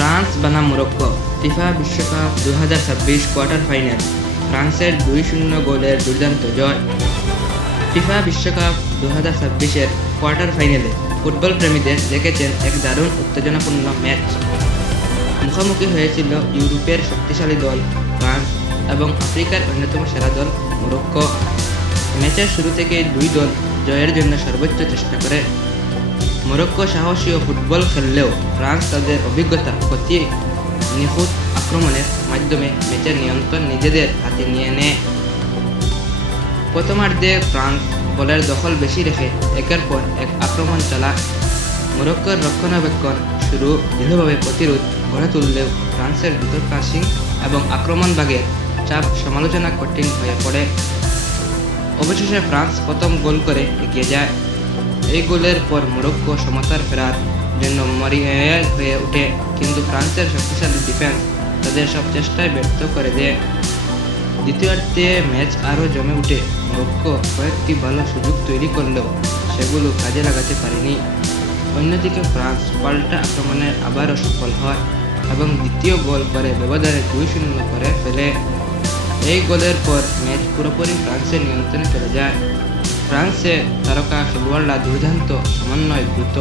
France বনাম Morocco FIFA বিশ্বকাপ 2026 quarter final. ফ্রান্সের 2-0 গোলের দুর্দান্ত জয়। ফিফা বিশ্বকাপ 2026-এর কোয়ার্টার ফাইনালে ফুটবল প্রেমীদের দেখেছেন এক দারুণ উত্তেজনাপূর্ণ ম্যাচ। মুখোমুখি হয়েছিল ইউরোপের শক্তিশালী দল ফ্রান্স এবং আফ্রিকার অন্যতম সেরা দল মরক্কো। ম্যাচের শুরু থেকেই দুই দল জয়ের জন্য সর্বোচ্চ চেষ্টা করে। মরক্কো সাহসী ও ফুটবল খেললেও ফ্রান্স তাদের অভিজ্ঞতা, গতি, নিখুঁত আক্রমণের মাধ্যমে ম্যাচের নিয়ন্ত্রণ নিজেদের হাতে নিয়ে নেয়। প্রথমার্ধে ফ্রান্স বলের দখল বেশি রেখে একের পর এক আক্রমণ চালায়। মরক্কোর রক্ষণাবেক্ষণ শুরু দৃঢ়ভাবে প্রতিরোধ গড়ে তুললেও ফ্রান্সের দ্রুত পাসিং এবং আক্রমণ ভাগের চাপ সমালোচনা কঠিন হয়ে পড়ে। অবশেষে ফ্রান্স প্রথম গোল করে এগিয়ে যায়। এই গোলের পর মরক্কো সমতার ফেরার জন্য মরিয়া হয়ে ওঠে, কিন্তু ফ্রান্সের শক্তিশালী ডিফেন্স তাদের সব চেষ্টায় ব্যর্থ করে দেয়। দ্বিতীয়ার্ধে ম্যাচ আরও জমে ওঠে। মরক্কো কয়েকটি ভালো সুযোগ তৈরি করলেও সেগুলো কাজে লাগাতে পারেনি। অন্যদিকে ফ্রান্স পাল্টা আক্রমণে আবারও সফল হয় এবং দ্বিতীয় গোল করে ব্যবধানে 2-0 করে ফেলে। এই গোলের পর ম্যাচ পুরোপুরি ফ্রান্সের নিয়ন্ত্রণে চলে যায়। ফ্রান্সে তারকা খেলোয়াড়রা দুর্দান্ত সমন্বয়, দ্রুত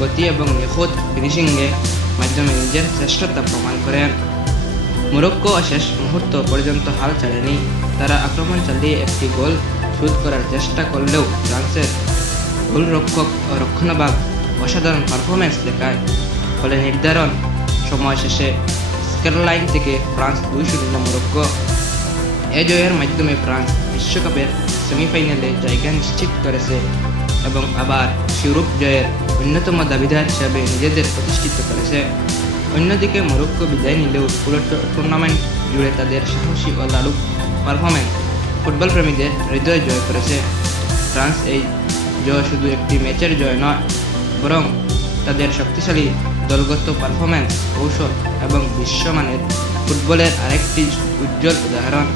গতি এবং নিখুঁত ফিনিশিংয়ের মাধ্যমে নিজের শ্রেষ্ঠতা প্রমাণ করেন। মরক্কো শেষ মুহূর্ত পর্যন্ত হাল ছাড়েনি। তারা আক্রমণ চালিয়ে একটি গোল শোধ করার চেষ্টা করলেও ফ্রান্সের গোলরক্ষক ও রক্ষণভাগ অসাধারণ পারফরম্যান্স দেখায়। ফলে নির্ধারণ সময় শেষে স্কোরলাইন থেকে ফ্রান্স 2-0 মরক্কো। এই জয়ের মাধ্যমে ফ্রান্স বিশ্বকাপের সেমিফাইনালে জায়গা নিশ্চিত করেছে এবং আবার ইউরোপ জয়ের অন্যতম দাবিদার হিসাবে নিজেদের প্রতিষ্ঠিত করেছে। অন্যদিকে মরক্কো বিদায় নিলেও পুরো টুর্নামেন্ট জুড়ে তাদের সাহসী ও লালুক পারফরম্যান্স ফুটবল প্রেমীদের হৃদয় জয় করেছে। ফ্রান্স এই জয় শুধু একটি ম্যাচের জয় নয়, বরং তাদের শক্তিশালী দলগত পারফরম্যান্স, কৌশল এবং বিশ্বমানের ফুটবলের আরেকটি উজ্জ্বল উদাহরণ।